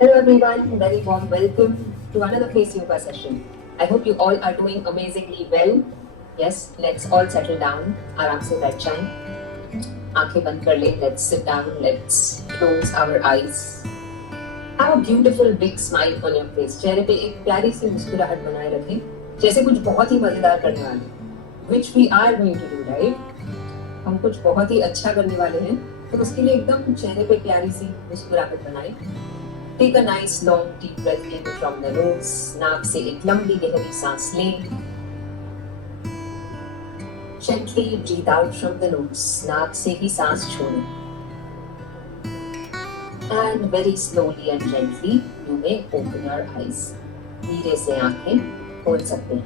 Hello everyone, very warm welcome to another Face Yoga session. I hope you all are doing amazingly well. Yes, let's all settle down. आराम से बैठ जाएं. आंखें बंद कर लें. Let's sit down. Let's close our eyes. Have a beautiful big smile on your face. चेहरे पे एक प्यारी सी मुस्कुराहट बनाए रखें. जैसे कुछ बहुत ही मजेदार करने वाले. Which we are going to do, right? हम कुछ बहुत ही अच्छा करने वाले हैं. तो उसके लिए एकदम चेहरे पे प्यारी सी मुस्कुराहट बनाएं. Take a nice long deep breath in from the nose. नाक से एक लंबी गहरी सांस लें. Gently breathe out from the nose. नाक से ही सांस छोड़ें. And very slowly and gently you may open your eyes. धीरे से आंखें खोल सकते हैं.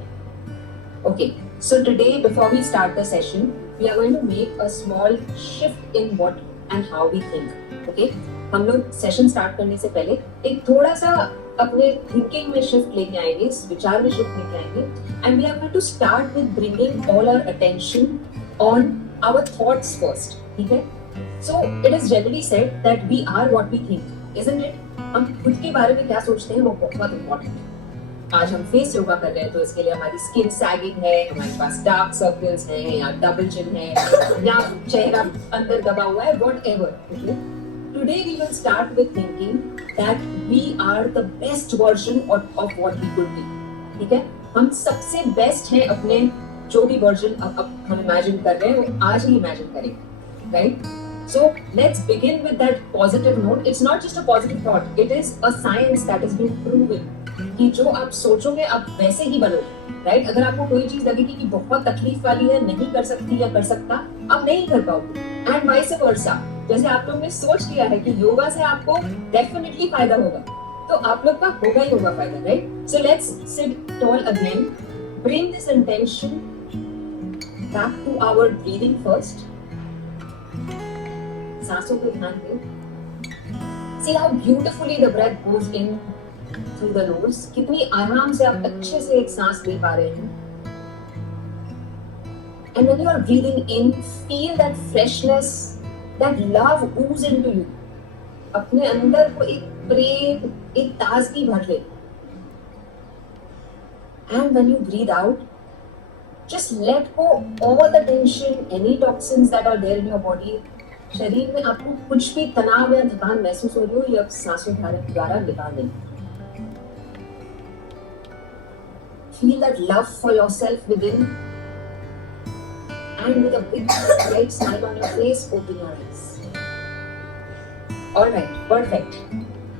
Okay, so today before we start the session, we are going to make a small shift in what and how we think. Okay? हम लोग session start करने से पहले एक थोड़ा सा अपने थिंकिंग में शिफ्ट लेके आएंगे, इस विचार में शिफ्ट लेके आएंगे, and we are going to start with bringing all our attention on our thoughts first. ठीक है? So it is generally said that we are what we think, isn't it? हम खुद के बारे में क्या सोचते हैं वो बहुत इंपॉर्टेंट है. आज हम फेस योगा कर रहे हैं तो इसके लिए हमारी स्किन सैगिंग है, हमारे पास डार्क सर्कल्स हैं या डबल चिन है या चेहरा अंदर दबा हुआ है, whatever. Today we will start with thinking that we are the best version of what we could be. ठीक है? हम सबसे बेस्ट हैं अपने जो भी वर्जन अब हम इमेजिन कर रहे हैं वो आज ही इमेजिन करेंगे, right? So let's begin with that positive note. It's not just a positive thought. It is a science that has been proven कि जो आप सोचोगे आप वैसे ही बनोगे, right? अगर आपको कोई चीज लगेगी कि बहुत तकलीफ वाली है, नहीं कर सकती या कर सकता, आप नहीं कर पाओगे. And vice versa. जैसे आप लोग ने सोच लिया है कि योगा से आपको डेफिनेटली फायदा होगा, तो आप लोग का होगा ही होगा फायदा, right? So let's sit tall again. Bring this intention back to our breathing first. सांसों पे ध्यान दें. See how beautifully the breath goes in through the nose. कितनी आराम से आप अच्छे से एक सांस ले पा रहे हैं. And when you are breathing in, feel that freshness, that love ooze into you. अपने अंदर को एक प्रेम, एक ताजगी भर ले. And when you breathe out, just let go all the tension, any toxins that are there in your body. शरीर में आपको कुछ भी तनाव या थकान महसूस हो रही हो, ये अब सांसों द्वारा निकाल दें. Feel that love for yourself within. And with a big bright smile on your face, open your eyes. All right, perfect.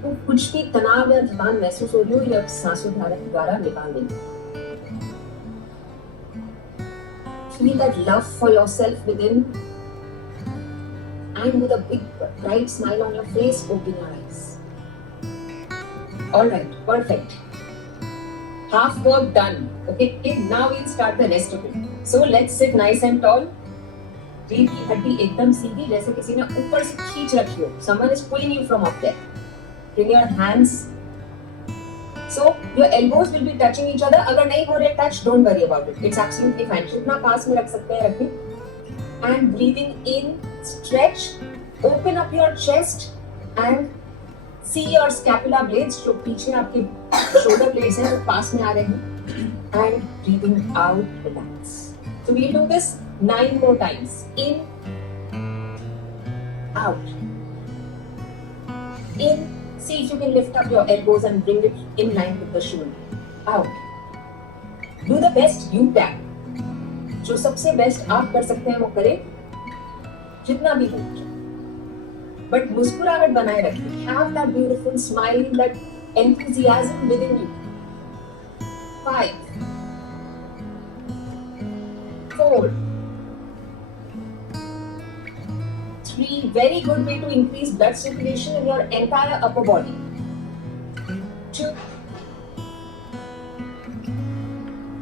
तो कुछ भी तनाव या थकान महसूस हो रही हो, ये अब सांसों द्वारा निकाल देंगे. Feel that love for yourself within, and with a big bright smile on your face, open your eyes. All right, perfect. Half work done. Okay, now we'll start the rest of it. So let's sit nice and tall. रीढ़ की हड्डी एकदम सीधी, जैसे किसी ने ऊपर से खींच रखी हो. Someone is pulling you from up there. Bring your hands. So your elbows will be touching each other. अगर नहीं हो रहे touch, don't worry about it. It's absolutely fine. जितना पास में रख सकते हैं रखें. And breathing in, stretch, open up your chest and see your scapula blades जो पीछे आपके shoulder blades हैं वो पास में आ रहे हैं. And breathing out, relax. So we'll do this 9 more times. In, out. In. See if you can lift up your elbows and bring it in line with the shoulder. Out. Do the best you can. जो सबसे best आप कर सकते हैं वो करें, जितना भी हो. But मुस्कुराहट बनाए रखें. Have that beautiful smile, that enthusiasm within you. 5, 4, 3. Very good way to increase blood circulation in your entire upper body. 2,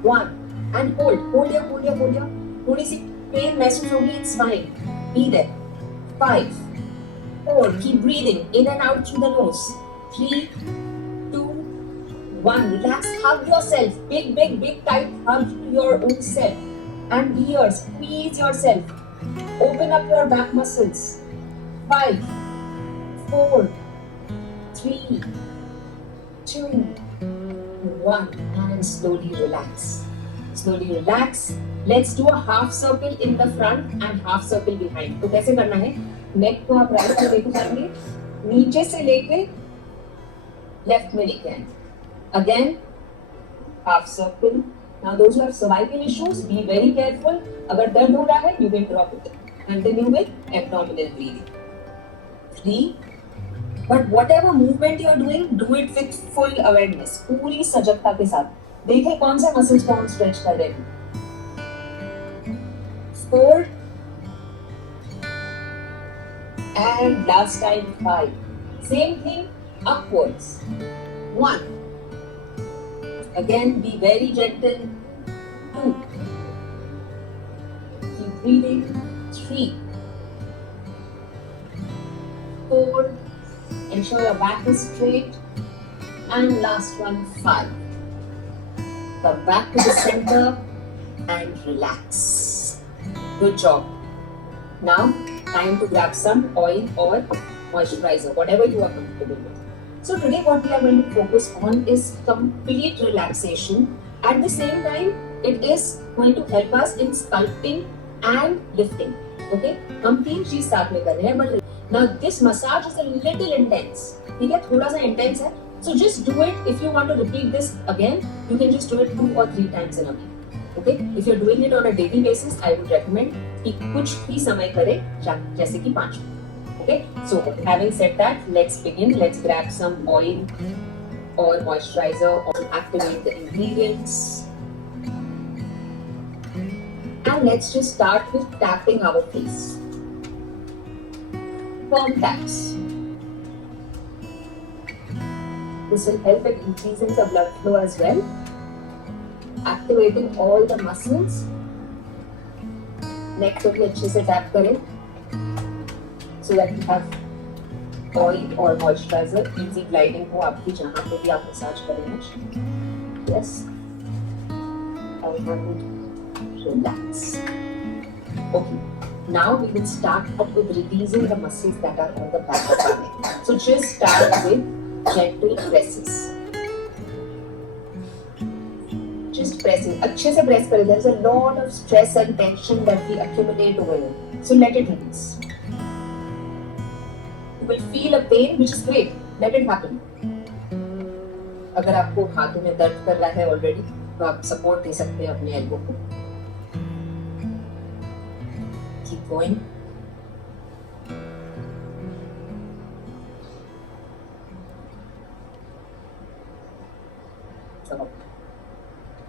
1. And hold here. थोड़ी सी पेन महसूस होगी, it's fine. Be there. 5, 4. Keep breathing in and out through the nose. 3, 2, 1. Relax. Hug yourself. Big tight hug to your own self. And here, squeeze yourself. Open up your back muscles. 5, 4, 3, 2, 1, and slowly relax. Slowly relax. Let's do a half circle in the front and half circle behind. तो कैसे करना है? नेक को आप right में लेके जाएंगे, नीचे से लेके लेफ्ट में लेके आएंगे. Again, half circle. Now those who have cervical issues, be very careful. अगर दर्द हो रहा है, you will drop it. Continue with abdominal breathing. 3. But whatever movement you are doing, do it with full awareness. पूरी सजगता के साथ. देखें कौन से मसल्स को हम स्ट्रेच कर रहे हैं. 4. And last time 5. Same thing upwards. 1. Again, be very gentle. 2. Keep breathing. 3. 4. Ensure your back is straight. And last one, 5. Come back to the center and relax. Good job. Now, time to grab some oil or moisturizer, whatever you are comfortable with. So today what we are going to focus on is complete relaxation. At the same time, it is going to help us in sculpting and lifting. Okay? हम तीन चीज साथ में कर रहे हैं, but now this massage is a little intense. ठीक है? थोड़ा सा intense है. So just do it. If you want to repeat this again, you can just do it 2 or 3 times in a week. Okay? If you're doing it on a daily basis, I would recommend कि कुछ भी समय करें, जैसे कि 5 minute. Okay, so having said that, let's begin. Let's grab some oil or moisturizer or activate the ingredients. And let's just start with tapping our face. Firm taps. This will help in increasing the blood flow as well, activating all the muscles. Neck को भी अच्छे से tap करें. So that you have oil or moisturizer, easy gliding हो आपकी जहाँ पे भी आप मसाज करेंगे. Yes. And relax. Okay. Now we will start up with releasing the muscles that are on the back of our neck. So just start with gentle presses. Just pressing. अच्छे से press करें. There is a lot of stress and tension that we accumulate over here. So let it release. You will feel a pain, which is great. Let it happen. अगर आपको हाथों में दर्द कर रहा है ऑलरेडी, तो आप सपोर्ट दे सकते हैं अपने एल्बो को. Keep going.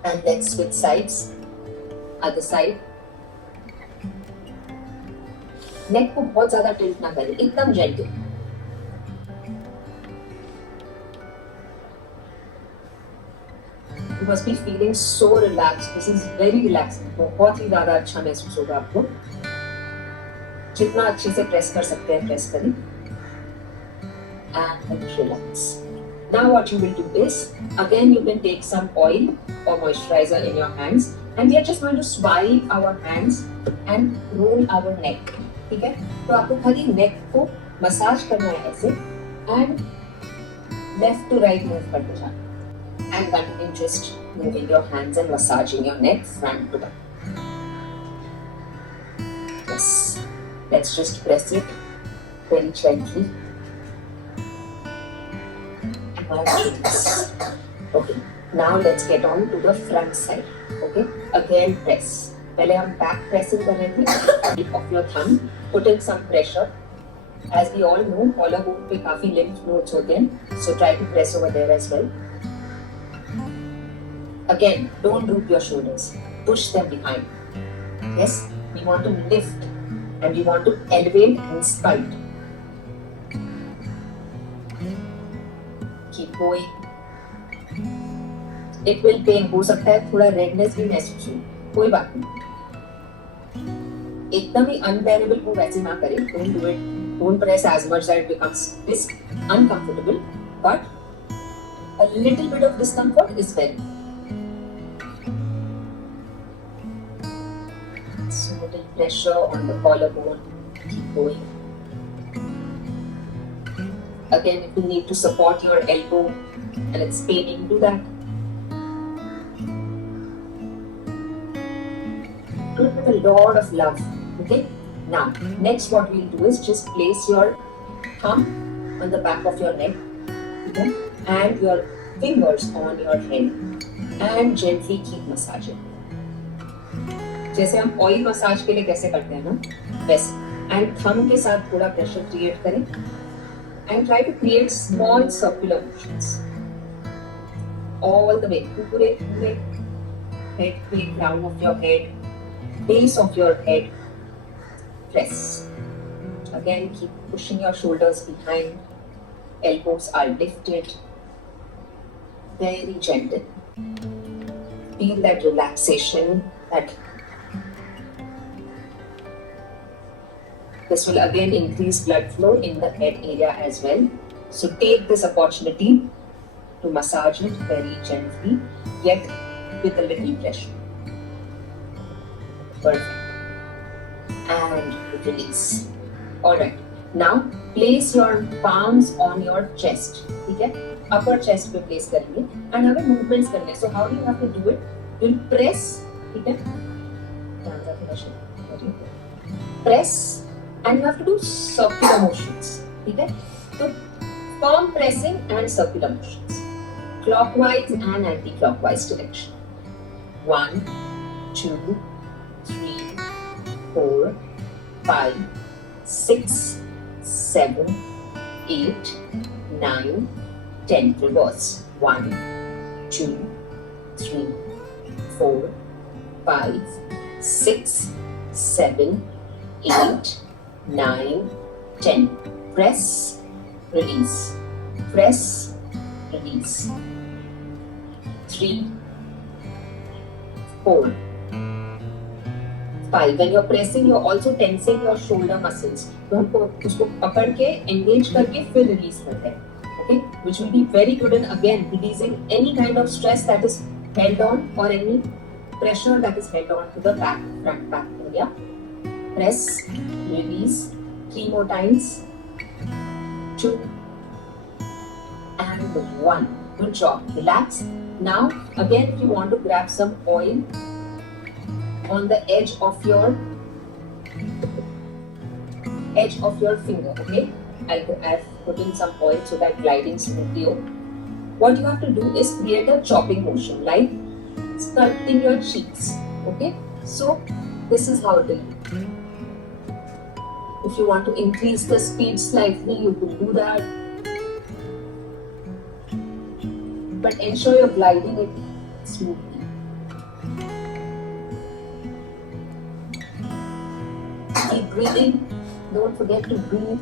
And let's switch sides. Other side. नेक को बहुत ज्यादा टिल्ट ना करें, एकदम gentle. You must be feeling so relaxed. This is very relaxing. बहुत ही ज्यादा अच्छा महसूस होगा आपको. जितना अच्छे से प्रेस कर सकते हैं प्रेस करें. And relax. Now what you will do is, again you can take some oil or moisturizer in your hands, and we are just going to swipe our hands and roll our neck. ठीक है? तो आपको खाली नेक को massage करना है ऐसे, and left to right move करते जाना. And continue just moving your hands and massaging your neck front to back. Yes. Let's just press it very gently. Okay. Now let's get on to the front side. Okay. Again press. पहले हम back pressing कर रहे थे. Of your thumb, put in some pressure. As we all know, collarbone पे काफी lymph nodes होते हैं. So try to press over there as well. Again, don't droop your shoulders. Push them behind. Yes, we want to lift and we want to elevate and sculpt. Keep going. It will pain. हो सकता है थोड़ा redness भी महसूस हो. कोई बात नहीं. एकदम ही unbearable वो वैसे ना करें. Don't do it. Don't press as much that it becomes uncomfortable. But a little bit of discomfort is very. So little pressure on the collarbone. Keep going. Again, if you need to support your elbow, and it's paining. Do that. Do it with a lot of love. Okay. Now, next what we'll do is just place your thumb on the back of your neck, okay, and your fingers on your head and gently keep massaging. जैसे हम oil massage के लिए कैसे करते हैं ना वैसे, and thumb के साथ थोड़ा प्रेशर क्रिएट करें and try to create small circular motions all the way पूरे पूरे हेड पे, crown of your head, base of your head. Press. Again, keep pushing your shoulders behind. Elbows are lifted. Very gentle. Feel that relaxation. This will again increase blood flow in the head area as well. So take this opportunity to massage it very gently, yet with a little pressure. Perfect. And release. Alright. Now place your palms on your chest. ठीक है? Upper chest पे place करेंगे and हमें movements करने हैं. So how do you have to do it? You'll press. ठीक है? Press and you have to do circular motions. ठीक है? So firm pressing and circular motions. Clockwise and anti-clockwise direction. 1, 2, 3, 4, 5, 6, 7, 8, 9, 10. Reverse. 1, 2, 3, 4, 5, 6, 7, 8, 9, 10. Press, release. Press, release. 3, 4, 5. When you're pressing, you're also tensing your shoulder muscles. तो हमको उसको पकड़ के engage करके फिर release करते हैं. Okay, which will be very good in again releasing any kind of stress that is held on or any pressure that is held on to the back, front back area. Press, release. 3 more times. 2 and 1. Good job. Relax. Now again, if you want to grab some oil on the edge of your finger, okay? I've put in some oil so that gliding smoothly. What you have to do is create a chopping motion, like sculpting your cheeks, okay? So this is how it will be. If you want to increase the speed slightly, you can do that. But ensure you're gliding it smoothly. Keep breathing. Don't forget to breathe.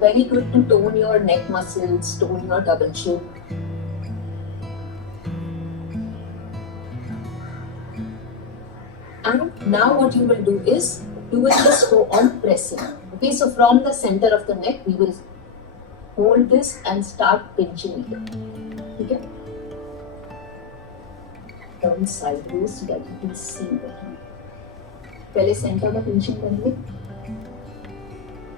Very good to tone your neck muscles, tone your double chin. And now what you will do is, you will just go on pressing. Okay, so from the center of the neck, we will hold this and start pinching it. Okay? Turn sideways so that you can see what you पहले centre में pinching करेंगे.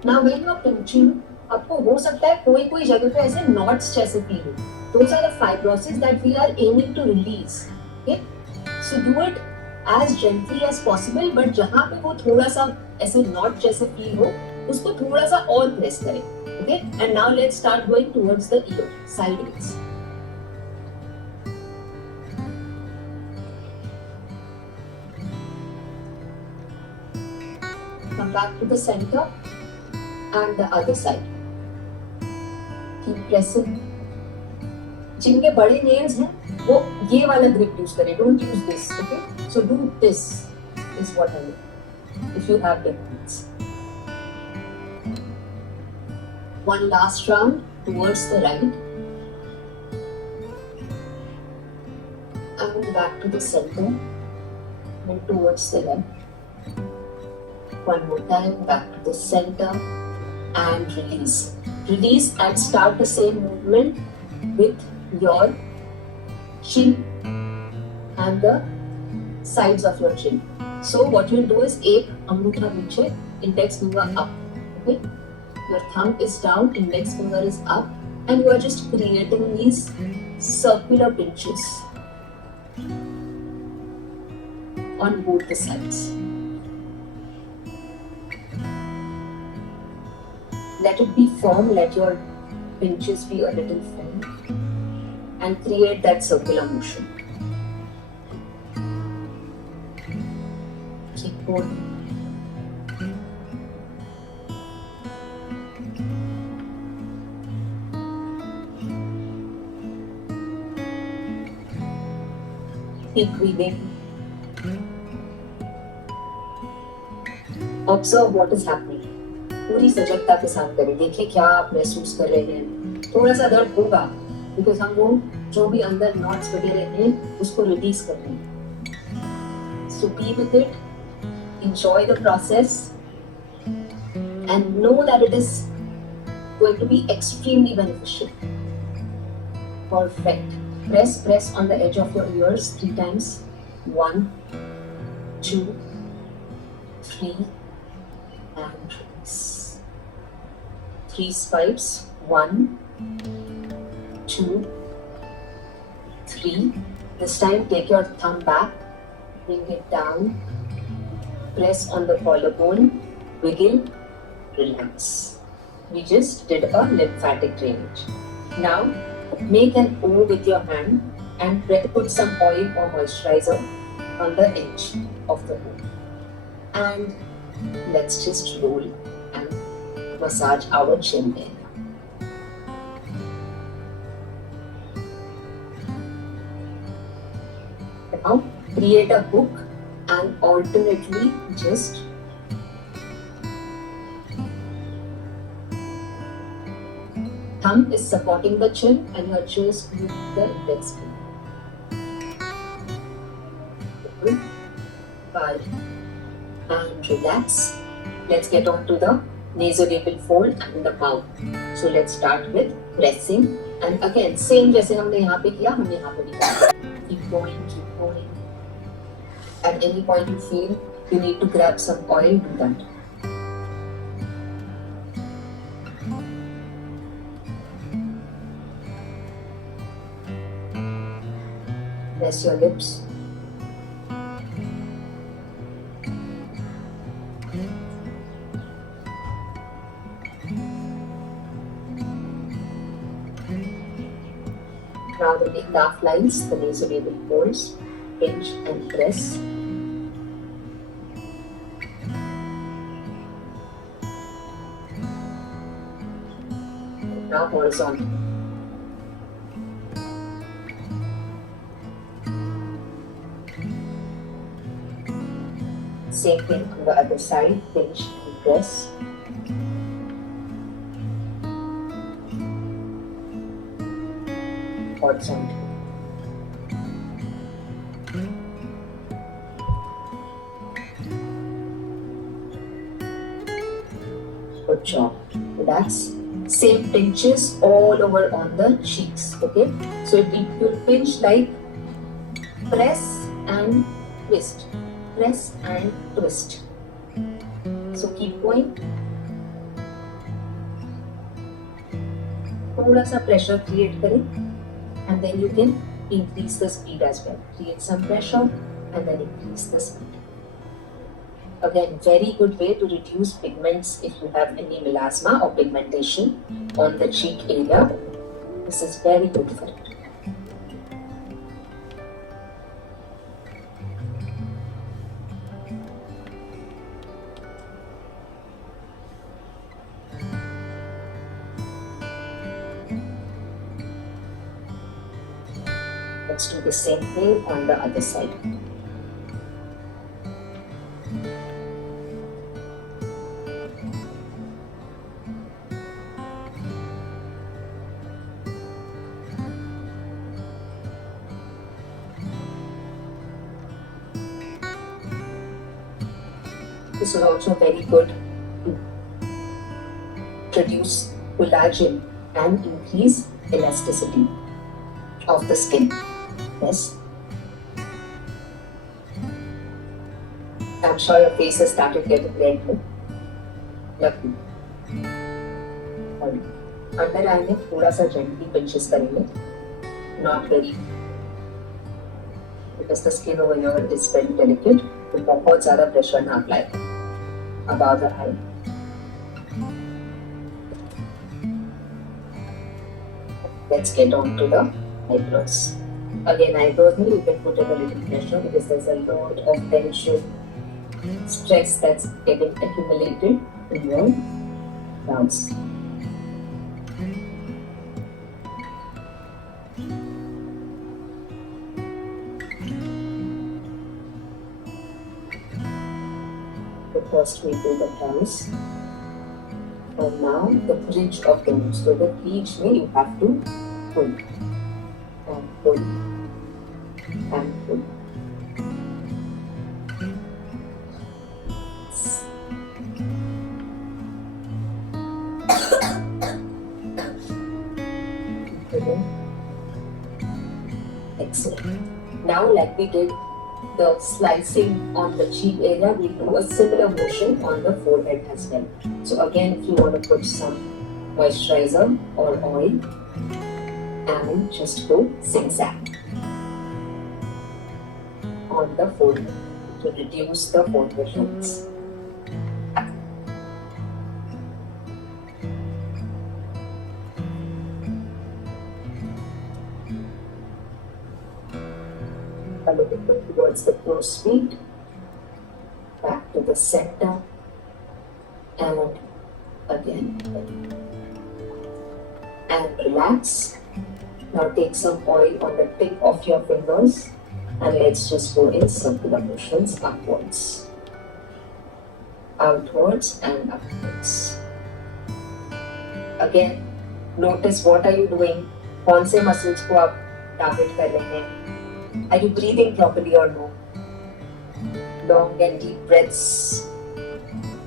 Now when you are pinching, आपको हो सकता है कोई जगह पे ऐसे knots जैसे फील हो. Those are the fibroses that we are aiming to release. Okay? So do it as gently as possible, but जहाँ पे वो थोड़ा सा ऐसे knot जैसे फील हो, उसको थोड़ा सा और प्रेस करें. Okay? And now let's start going towards the ear, sideways. Come back to the center and the other side. Keep pressing. जिनके बड़े nails हैं, वो ये वाला grip use करें. Don't use this, okay? So do this is what I mean. If you have big nails. One last round towards the right. And back to the center. And towards the left. One more time, back to the center and release. Release and start the same movement with your chin and the sides of your chin. So what you'll do is एक अंगूठा नीचे, index finger up. Okay? Your thumb is down, index finger is up, and you are just creating these circular pinches on both the sides. Let it be firm, let your pinches be a little firm and create that circular motion. Keep going. Keep breathing. Observe what is happening. पूरी सजगता के साथ करें. देखिए क्या आप महसूस कर रहे हैं. थोड़ा सा दर्द होगा बिकॉज हम वो जो भी अंदर नॉट्स वगैरह हैं उसको रिलीज कर रहे हैं. So be with it, enjoy the process and know that it is going to be extremely beneficial. Perfect. Press on the edge of your ears 3 times. 1, 2, 3 and release. 3 swipes. 1, 2, 3. This time take your thumb back, bring it down, press on the collarbone, wiggle, relax. We just did a lymphatic drainage. Now make an O with your hand and put some oil or moisturizer on the edge of the O. And let's just roll and massage our chin area. Now create a hook and alternately just thumb is supporting the chin and your chest with the index finger. 5 and relax. Let's get on to the nasolabial fold and the mouth. So let's start with pressing and again same जैसे हमने यहाँ पे किया हमने यहाँ पे भी किया. Keep going, keep going. At any point you feel you need to grab some oil, do that. Press your lips. Now the big laugh lines, the nasolabial folds, pinch and press. Now horizontal. Same thing on the other side, pinch and press. Horizontal. Good job. Relax. Same pinches all over on the cheeks. Okay. So you'll pinch like press and twist. Press and twist. So keep going. थोड़ा सा pressure create करें and then you can increase the speed as well. Create some pressure and then increase the speed. Again, very good way to reduce pigments if you have any melasma or pigmentation on the cheek area. This is very good for it. Let's do the same thing on the other side. This is also very good to produce collagen and increase elasticity of the skin. Yes. I'm sure your face has started getting red. Lovely. Under eye में थोड़ा सा gently pinches करेंगे, not very, because the skin over here is very delicate, तो बहुत ज्यादा pressure ना apply about the eye. Let's get on to the eyebrows. Again, eyebrows, you can put in a little pressure because there's a lot of tension, stress that's getting accumulated in your brows. First we do the brows, and now the bridge of the nose. So the each way you have to pull and pull and pull. Excellent. Now like we did the slicing on the cheek area, we do a similar motion on the forehead as well. So again, if you want to put some moisturizer or oil, and just go zigzag on the forehead to reduce the forehead lines. A little bit towards the crow's feet, back to the center, and again. And relax. Now take some oil on the tip of your fingers and let's just go in circular motions upwards, outwards and upwards. Again, notice what are you doing? कौन से muscles को आप target कर रहे हैं? Are you breathing properly or no? Long and deep breaths.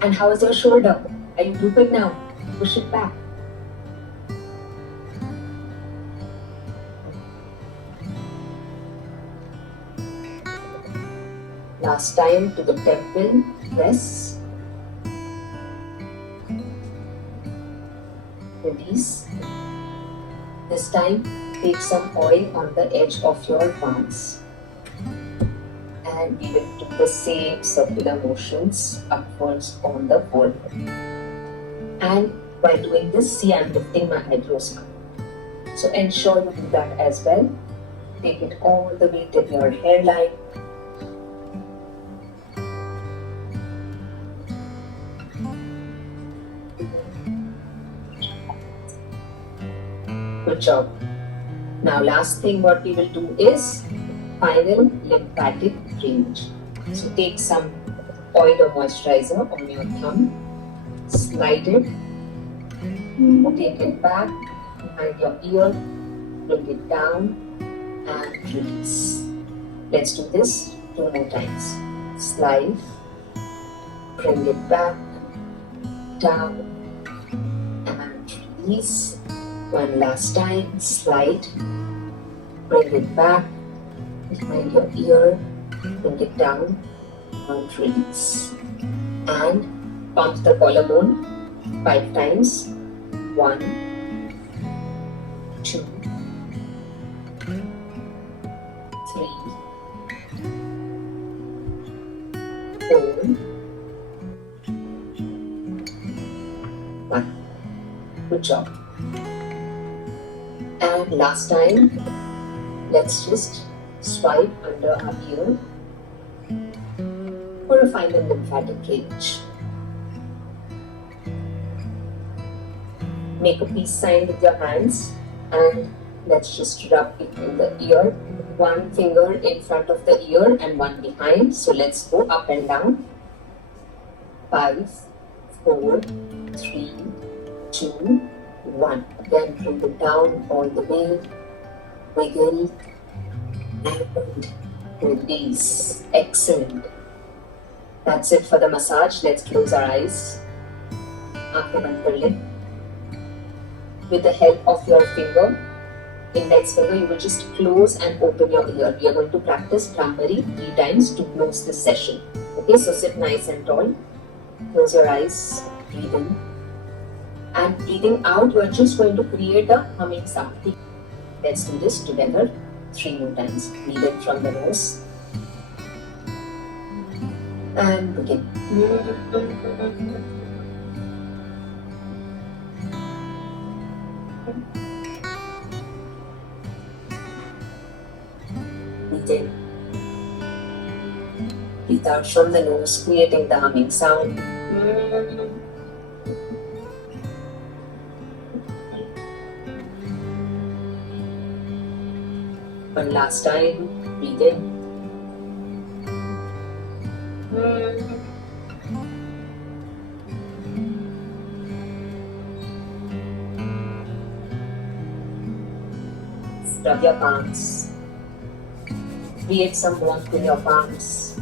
And how is your shoulder? Are you drooping now? Push it back. Last time to the temple, press. Release. This time, take some oil on the edge of your palms. And we will do the same circular motions upwards on the forehead. And by doing this, see, I'm lifting my eyebrows up. So ensure you do that as well. Take it all the way to your hairline. Good job. Now last thing what we will do is final lymphatic drainage. So take some oil or moisturizer on your thumb, slide it, take it back behind your ear, bring it down and release. Let's do this 2 more times. Slide, bring it back, down and release. One last time, slide, bring it back behind your ear, bring it down and release. And pump the collarbone 5 times. 1, 2, 3, 4, 1. Good job. And last time, let's just swipe under our ear for a final lymphatic drainage. Make a peace sign with your hands and let's just rub it in the ear. One finger in front of the ear and one behind. So let's go up and down. 5, 4, 3, 2, 1. Again, bring it down all the way. Wiggle and release. Excellent. That's it for the massage. Let's close our eyes. Aankhein band kar le. With the help of your finger, index finger, you will just close and open your ear. We are going to practice Brahmari 3 times to close this session. Okay, so sit nice and tall. Close your eyes. Breathe in. And breathing out, you are just going to create a humming sound. Let's do this together 3 more times. Breathe in from the nose and begin. Breathe in. Breathe out from the nose, creating the humming sound. One last time. Breathe in. Rub your palms. Create some warmth with your palms.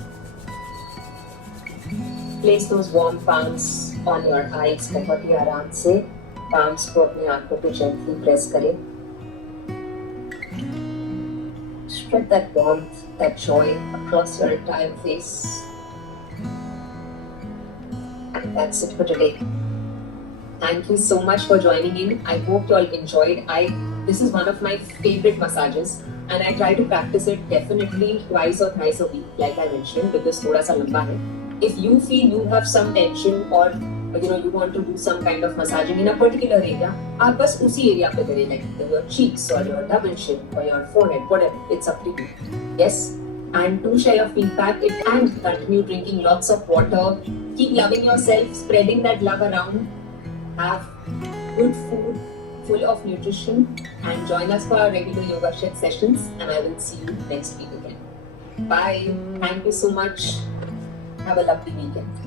Place those warm palms on your eyes. बहुत ही आराम से palms को अपनी आंखों पे gently press करें. Spread that warmth, that joy across your entire face. And that's it for today. Thank you so much for joining in. I hope you all enjoyed. This is one of my favorite massages, and I try to practice it definitely twice or thrice a week, like I mentioned, because thoda sa lamba hai. If you feel you have some tension or you want to do some kind of massaging in a particular area, आप बस उसी area पे करें, like your cheeks or your double chin or your forehead, whatever. It's up to you. Yes. And do share your feedback and continue drinking lots of water. Keep loving yourself, spreading that love around. Have good food, full of nutrition, and join us for our regular yoga sessions, and I will see you next week again. Bye. Thank you so much. Have a lovely weekend.